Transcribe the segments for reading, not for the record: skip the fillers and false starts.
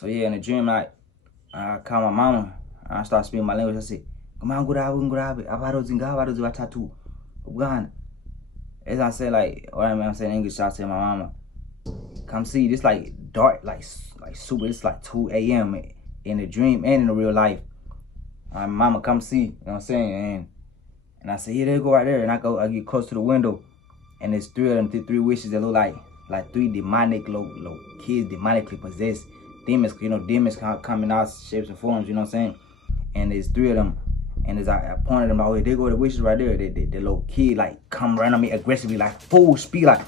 So yeah, in the dream, I call my mama. I start speaking my language. I say, ngurabe, abarozi batatu, Uganda. As I say, like, what I'm saying in English, I say my mama, come see. This like dark, like super. It's like 2 a.m. in the dream and in the real life. My mama, come see. You know what I'm saying? And I say, yeah, they go right there. And I get close to the window, and there's three of them, three wishes that look like three demonic little kids, demonically possessed demons. You know, demons come in all shapes and forms. You know what I'm saying? And there's three of them. And as I pointed them, like, they go the wishes right there. The little kid like come right on me aggressively, like full speed, like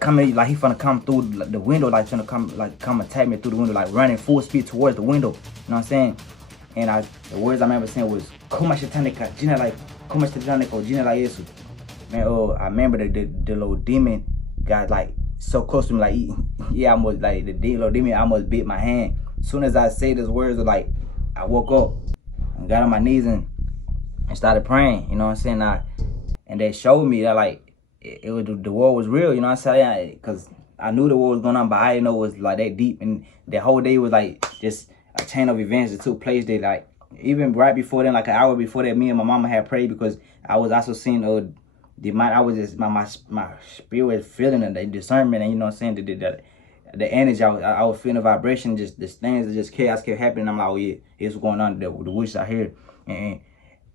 coming, like he finna come through the window, like trying to come attack me through the window, like running full speed towards the window. You know what I'm saying? And the words I remember saying was "Kuma shitanika, Gina like Kuma shitanika, Gina like Yesu." Man, I remember the little demon got like so close to me, like yeah, almost like the little demon almost bit my hand. As soon as I say those words, like I woke up and got on my knees and started praying. You know what I'm saying? And they showed me that like it was the war was real. You know what I'm saying? Because I knew the war was going on, but I didn't know it was like that deep. And the whole day was like just a chain of events that took place. That like even right before then, like an hour before that, me and my mama had prayed because I was also seeing I was just my spirit feeling the discernment, and you know what I'm saying, the energy. I was feeling the vibration, just the things, just chaos kept happening. I'm like, oh yeah, it's going on. The wish I hear, and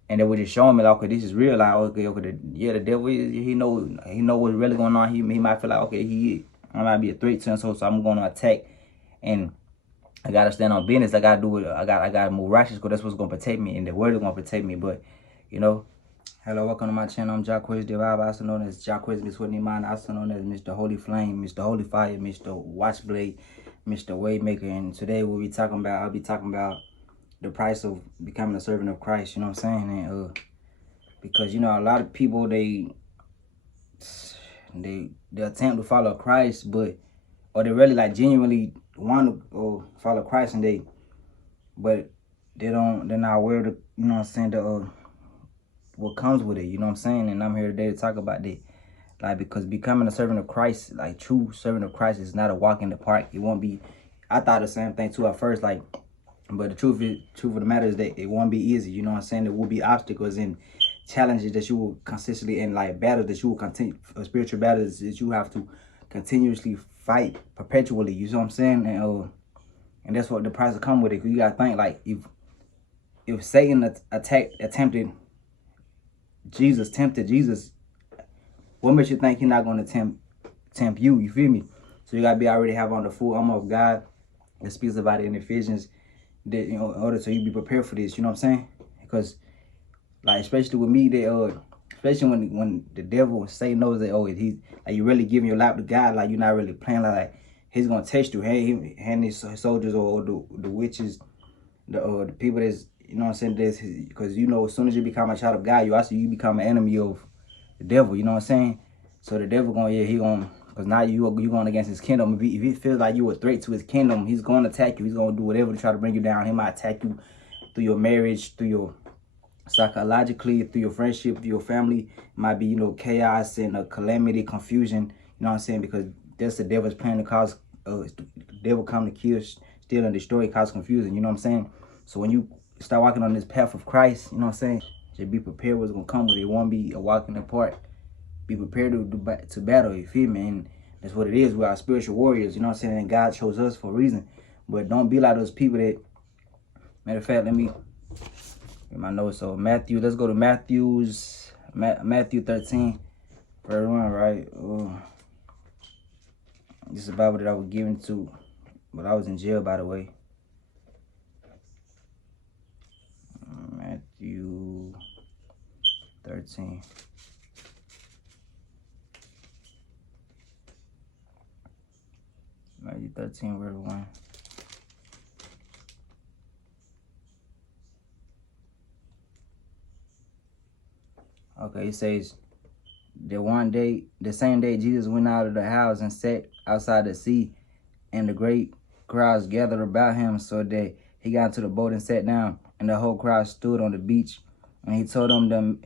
they were just showing me like, okay, this is real. Like, okay, the devil he know what's really going on. He might feel like, okay, I might be a threat to him, so I'm going to attack, and I gotta stand on business. I gotta do it. I gotta move righteous, because that's what's gonna protect me, and the word is gonna protect me. But you know. Hello, welcome to my channel. I'm Jacquez the Vibe, also known as Jacquez Miss Whitney Mine, also known as Mr. Holy Flame, Mr. Holy Fire, Mr. Watchblade, Mr. Waymaker. And today I'll be talking about the price of becoming a servant of Christ. You know what I'm saying? And because you know a lot of people they attempt to follow Christ, or they really like genuinely want to follow Christ, and but they're not aware of the, you know what I'm saying, what comes with it, you know what I'm saying? And I'm here today to talk about that. Like, because becoming a servant of Christ, like true servant of Christ, is not a walk in the park. It won't be. I thought the same thing too at first, like, but the truth of the matter is that it won't be easy. You know what I'm saying? There will be obstacles and challenges that you will consistently, and like battles that you will continue, spiritual battles that you have to continuously fight perpetually. You know what I'm saying? And that's what the price will come with it. You gotta think, like, if Satan tempted Jesus, what makes you think he's not going to tempt you? You feel me? So you got to be already have on the full armor of God. It speaks about it in Ephesians, that, you know, in order so you be prepared for this. You know what I'm saying? Because, like, especially with me, especially when the devil, Satan, knows that, he's like, you really giving your life to God, like, you're not really playing, like he's gonna test you. Hey, hand these soldiers or the witches, the people that's, you know what I'm saying, because you know, as soon as you become a child of God, you become an enemy of the devil. You know what I'm saying? So the devil because now you going against his kingdom. If he feels like you a threat to his kingdom, he's going to attack you. He's going to do whatever to try to bring you down. He might attack you through your marriage, through your psychologically, through your friendship, through your family. It might be, you know, chaos and a calamity, confusion. You know what I'm saying? Because that's the devil's plan to cause. The devil come to kill, steal, and destroy, cause confusion. You know what I'm saying? So when you start walking on this path of Christ, you know what I'm saying, just be prepared what's gonna come with it. It won't be a walk in the park. Be prepared to battle. You feel me? And that's what it is. We are spiritual warriors. You know what I'm saying? And God chose us for a reason. But don't be like those people that. Matter of fact, let me get my notes. So Matthew, let's go to Matthew 13, verse 1. Right? This is the Bible that I was given to, but I was in jail, by the way. Matthew 13. Matthew 13, verse 1. Okay, it says, the same day Jesus went out of the house and sat outside the sea, and the great crowds gathered about him, so that he got into the boat and sat down, and the whole crowd stood on the beach. And he told them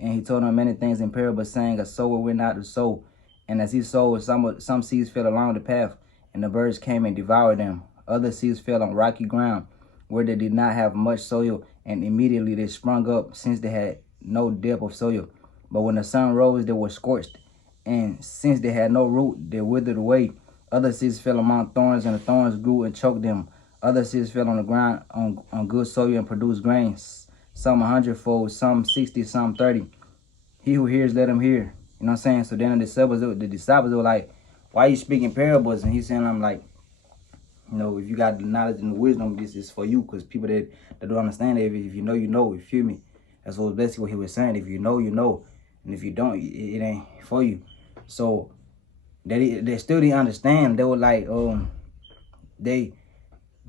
many things in parables, saying, a sower went out to sow, and as he sowed, some seeds fell along the path, and the birds came and devoured them. Other seeds fell on rocky ground, where they did not have much soil, and immediately they sprung up, since they had no depth of soil. But when the sun rose, they were scorched, and since they had no root, they withered away. Other seeds fell among thorns, and the thorns grew and choked them. Other seeds fell on the ground on good soil and produced grains, some 100-fold, some 60, some 30. He who hears, let him hear. You know what I'm saying? So then the disciples were like, why are you speaking parables? And he's saying, I'm like, if you got the knowledge and the wisdom, this is for you, because people that don't understand it, if you know, you know. You feel me? That's what basically what he was saying. If you know, you know. And if you don't, it ain't for you. So they still didn't understand. They were like, they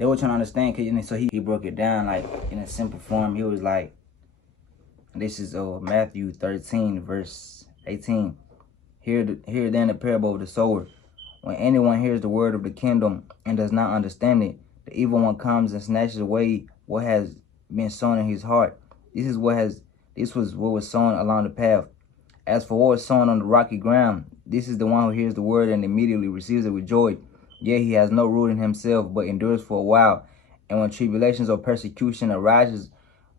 were trying to understand. And so he broke it down like in a simple form. He was like, this is Matthew 13, verse 18. Hear then the parable of the sower. When anyone hears the word of the kingdom and does not understand it, the evil one comes and snatches away what has been sown in his heart. This was what was sown along the path. As for what was sown on the rocky ground, this is the one who hears the word and immediately receives it with joy. Yet he has no root in himself, but endures for a while. And when tribulations or persecution arises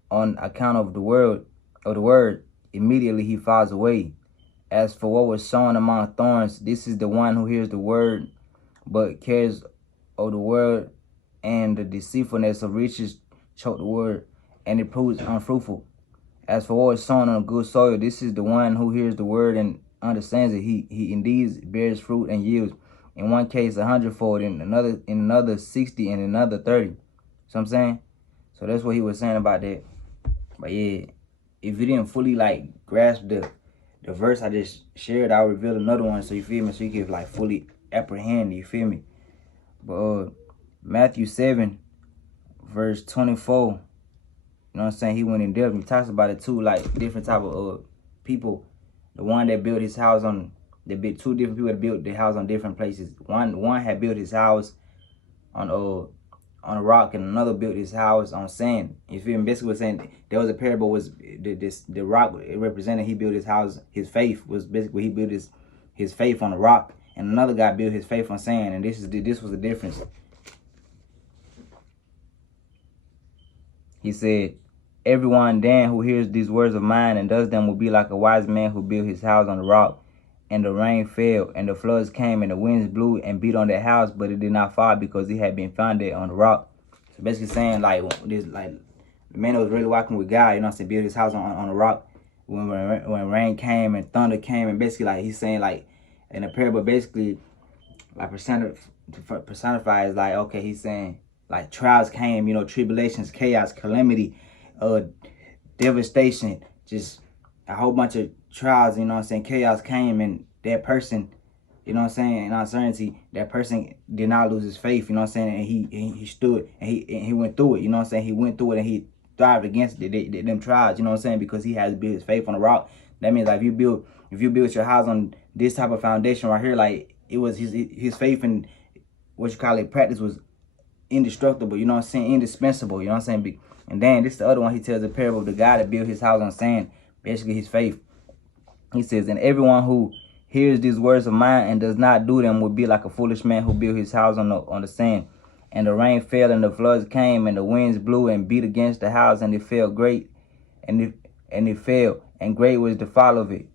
on account of the word, immediately he falls away. As for what was sown among thorns, this is the one who hears the word, but cares of the word, and the deceitfulness of riches choke the word, and it proves unfruitful. As for what was sown on good soil, this is the one who hears the word and understands it. He indeed bears fruit and yields. In one case 100-fold, in another 60, and another 30. So I'm saying? So that's what he was saying about that. But yeah, if you didn't fully like grasp the verse I just shared, I'll reveal another one, so you feel me, so you can like fully apprehend, you feel me. But Matthew 7 verse 24, you know what I'm saying, he went in depth. He talks about it too, like different type of people. The one that built his house on, two different people that built their house on different places. One had built his house on a rock, and another built his house on sand. You feel me? Basically, was saying there was a parable, was the rock it represented. He built his house. His faith was basically, he built his faith on a rock, and another guy built his faith on sand. And this was the difference. He said, everyone then who hears these words of mine and does them will be like a wise man who built his house on the rock. And the rain fell, and the floods came, and the winds blew and beat on that house, but it did not fall, because it had been founded on the rock. So basically saying, like, this, like, the man that was really walking with God, you know what I'm saying, built his house on the rock. When rain came and thunder came, and basically, like, he's saying, like, in the parable, basically, like, personifies, like, okay, he's saying, like, trials came, tribulations, chaos, calamity, devastation, just a whole bunch of trials, chaos came, and that person, in uncertainty, that person did not lose his faith, and he stood, and he went through it, he went through it, and he thrived against them trials, because he has built his faith on the rock. That means, like, if you build your house on this type of foundation right here, like, it was his faith and what you call it, practice was indestructible, indispensable, and then this is the other one. He tells the parable of the guy that built his house on sand, basically his faith. He says, and everyone who hears these words of mine and does not do them will be like a foolish man who built his house on the sand. And the rain fell, and the floods came, and the winds blew and beat against the house, and it fell great, and it fell, and great was the fall of it.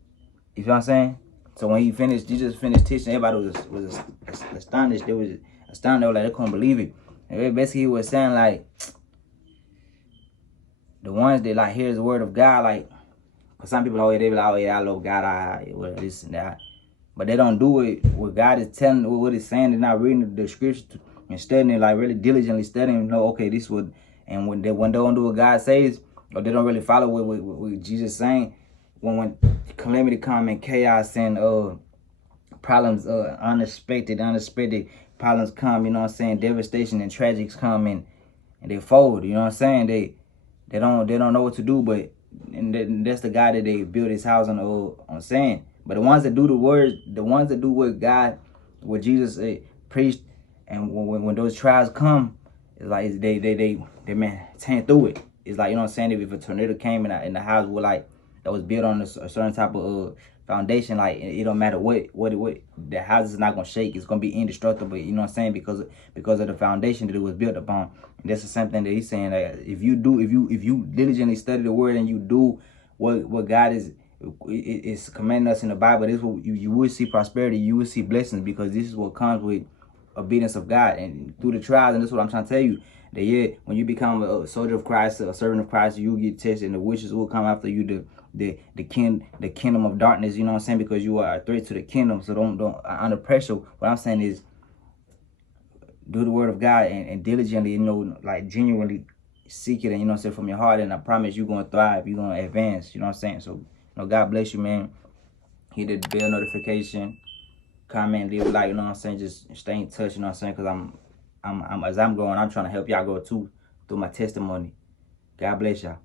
You feel what I'm saying? So when Jesus finished teaching, everybody was astonished. They was astounded. They were like, they couldn't believe it. And basically he was saying, like, the ones that like hears the word of God, like, cause some people always, they be like, oh yeah, I love God, well, this and that, but they don't do it what God is telling, what it's saying. They're not reading the scripture and studying it, like really diligently studying. Okay, this would, and when they don't do what God says, or they don't really follow what Jesus saying, when calamity come and chaos and problems, unexpected problems come, devastation and tragics come, and they fold. They don't know what to do, but and that's the guy that they built his house on sand. But the ones that do the words, the ones that do what God, what Jesus preached, and when those trials come, it's like they maintain through it. It's like, if a tornado came in the house, would like that was built on a certain type of foundation. Like it don't matter what the house is not gonna shake. It's gonna be indestructible. You know what I'm saying? Because of the foundation that it was built upon. And that's the same thing that he's saying. That if you diligently study the word and you do what God is commanding us in the Bible, this will you will see prosperity. You will see blessings, because this is what comes with obedience of God and through the trials. And that's what I'm trying to tell you. That when you become a soldier of Christ, a servant of Christ, you will get tested, and the witches will come after you. The kingdom of darkness, you know what I'm saying, because you are a threat to the kingdom. So don't under pressure. What I'm saying is do the word of God and diligently, you know, like genuinely seek it, and you know what I'm saying, from your heart. And I promise you're gonna thrive, you're gonna advance, you know what I'm saying. So, you know, God bless you, man. Hit the bell notification, comment, leave a like, you know what I'm saying. Just stay in touch, you know what I'm saying, because I'm as I'm going, I'm trying to help y'all go too through my testimony. God bless y'all.